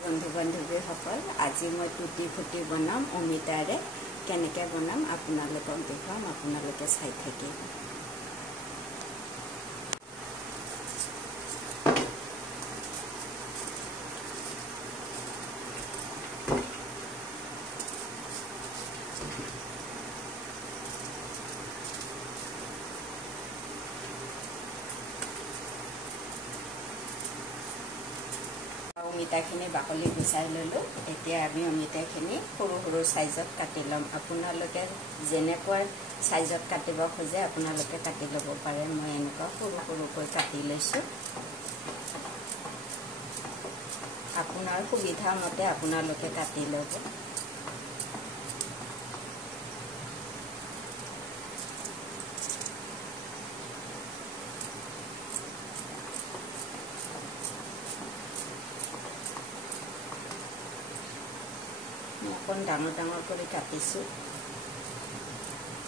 বন্ধু বান্ধৱীসকল আজি মই টুটি ফুটি বনাম অমিতাৰে কেনেকৈ বনাম আপোনালোকক দেখাম আপোনালোকে চাই থাকিব অমিতাখিনি বাকলি গুচাই ললো এতিয়া আমি অমিতাখিনি সৰু সৰু সাইজত কাটি লম আপোনালোকে যেনেকুৱা সাইজত কাটিব খোজে আপোনালোকে কাটি ল'ব পাৰে মই এনেকুৱা সৰু সৰুকৈ কাটি লৈছো আপোনাৰ সুবিধা মতে আপোনালোকে কাটি ল'ব অকণ ডাঙৰ ডাঙৰ কৰি কাটিছো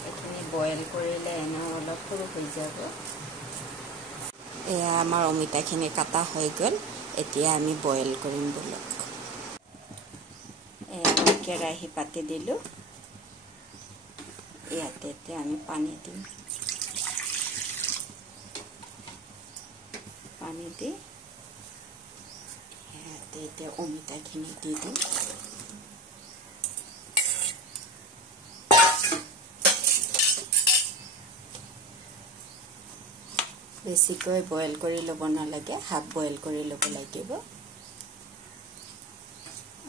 এখিনি বইল কৰিলে এনে অলপ সৰু হৈ যাব এয়া আমাৰ অমিতাখিনি কাটা হৈ গ'ল এতিয়া আমি বইল কৰিম বলক এয়া কেৰাহী পাতি দিলো ইয়াতে এতিয়া আমি পানী দিম পানী দি ইয়াতে এতিয়া অমিতাখিনি দি দিম বেছিকৈ বইল কৰি ল'ব নালাগে হাফ বইল কৰি ল'ব লাগিব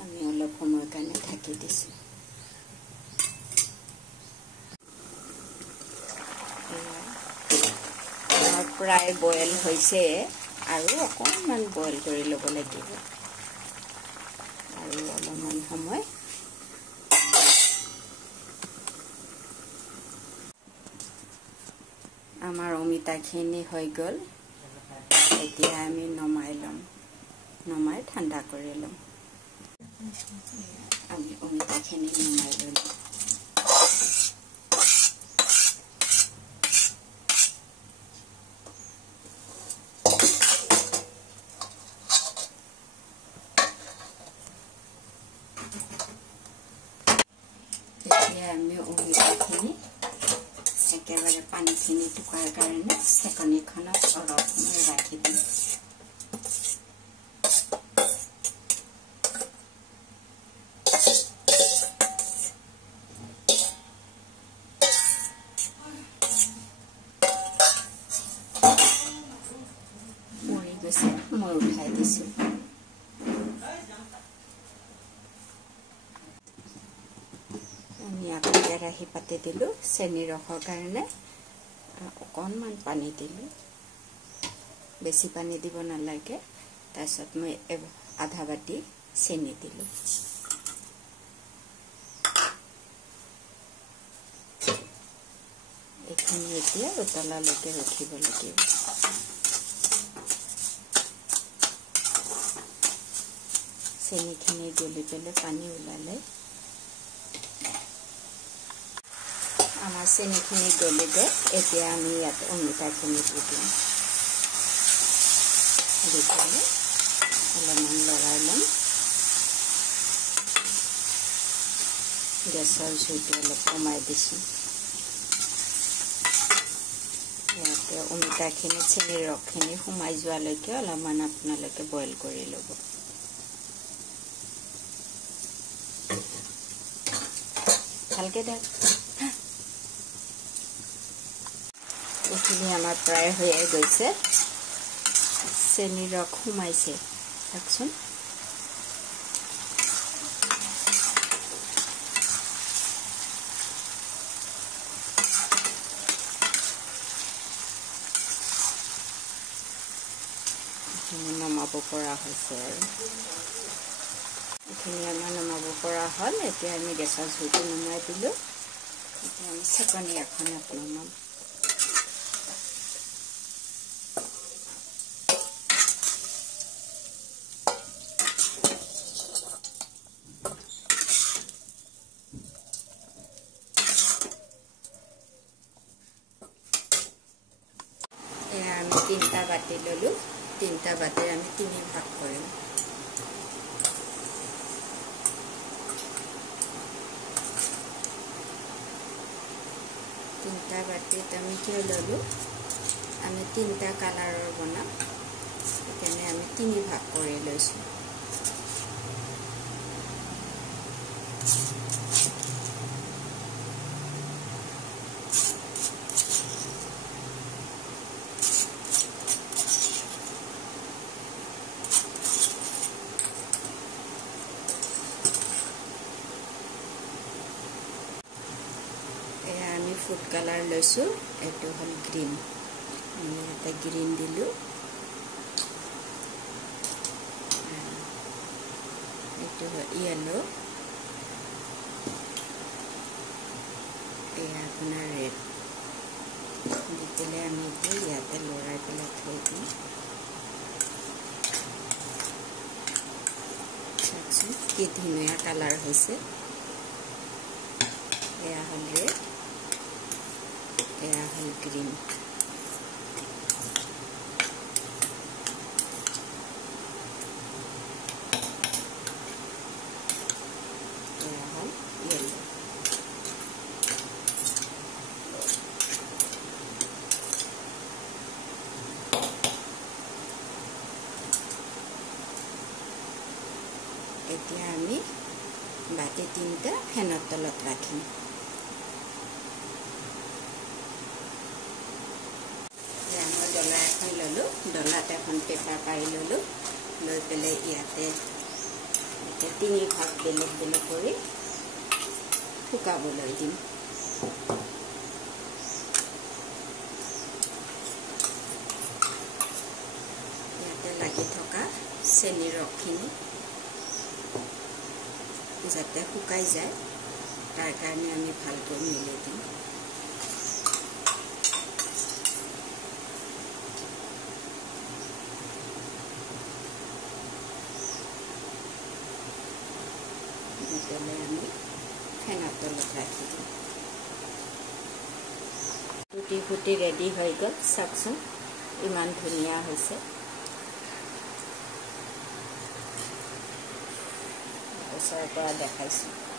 আমি অলপ সময় কাৰণে ঢাকি দিছো প্ৰায় বইল হৈছে আৰু অকণমান বইল কৰি ল'ব লাগিব আৰু অলপমান সময় আমাৰ অমিতাখিনি হৈ গ'ল এতিয়া আমি নমাই ল'ম নমাই ঠাণ্ডা কৰি ল'ম আমি অমিতাখিনি নমাই ল'লোঁ এতিয়া আমি অমিতাখিনি একেবাৰে পানীখিনি টুকাৰ কাৰণে চেকনিখনত অলপ সময় ৰাখি দিম মৰি গৈছে মই উঠাই দিছো আমি আকৌ কেৰাহী পাতি দিলোঁ চেনি ৰসৰ কাৰণে অকণমান পানী দিলোঁ বেছি পানী দিব নালাগে তাৰপিছত মই আধা বাটি চেনি দিলোঁ এইখিনি এতিয়া উতলালৈকে ৰখিব লাগিব চেনিখিনি গলি পেলাই পানী ওলালে আমাৰ চেনিখিনি গলি গ'ল এতিয়া আমি ইয়াত অমিতাখিনি দি দিম দি পেলাই অলপমান লৰাই ল'ম গেছৰ জুইটো অলপ কমাই দিছোঁ ইয়াতে অমিতাখিনি চেনিৰ ৰসখিনি সোমাই যোৱালৈকে অলপমান আপোনালোকে বইল কৰি ল'ব ভালকৈ দেখ এইখিনি আমাৰ প্ৰায় হৈয়ে গৈছে চেনিৰ ৰস সোমাইছে চাওকচোন এইখিনি নমাব পৰা হৈছে আৰু এইখিনি আমাৰ নমাব পৰা হ'ল এতিয়া আমি গেছৰ জুইটো নমাই দিলোঁ এতিয়া আমি চেকনি এখনত নমাম তিনটা বাটি ললো তিনটা বাটিৰ আমি 3 ভাগ কৰিম এটা বাটিত আমি কিয় ললো আমি তিনটা কালাৰৰ বনাম এখানে আমি তিনি ভাগ কৰি লৈছো ফুড কালাৰ লৈছো এটো হল গ্ৰীন আমি এটা গ্ৰীন দিলো এটো ইয়েলো এই আপোনাৰ ৰেড দিলে আমি এটো ইয়াতে লৰাই পেলাই থৈ দিম চাচোন কি ধুনীয়া কালাৰ হৈছে এয়া হল ৰেড এয়া হল গ্ৰীন এয়া হল ইয়েলো এতিয়া আমি বাটি তিনটা ফেনৰ তলত ৰাখিম ডলা এখন ললো ডলাত এখন পেপাৰ পাৰি ললো লৈ পেলে ইয়াতে তিনি ভাগ বেলেগ বেলেগ কৰি শুকাবলৈ দিম ইয়াতে লাগি থকা চেনি ৰসখিনি যাতে শুকাই যায় তাৰ কাৰণে আমি ভালকৈ মিলাই দিম আমি ফেনৰ তলত ৰাখি দিম ফুটি ফুটি ৰেডি হৈ গ'ল চাওকচোন ইমান ধুনীয়া হৈছে ওচৰৰ পৰা দেখাইছোঁ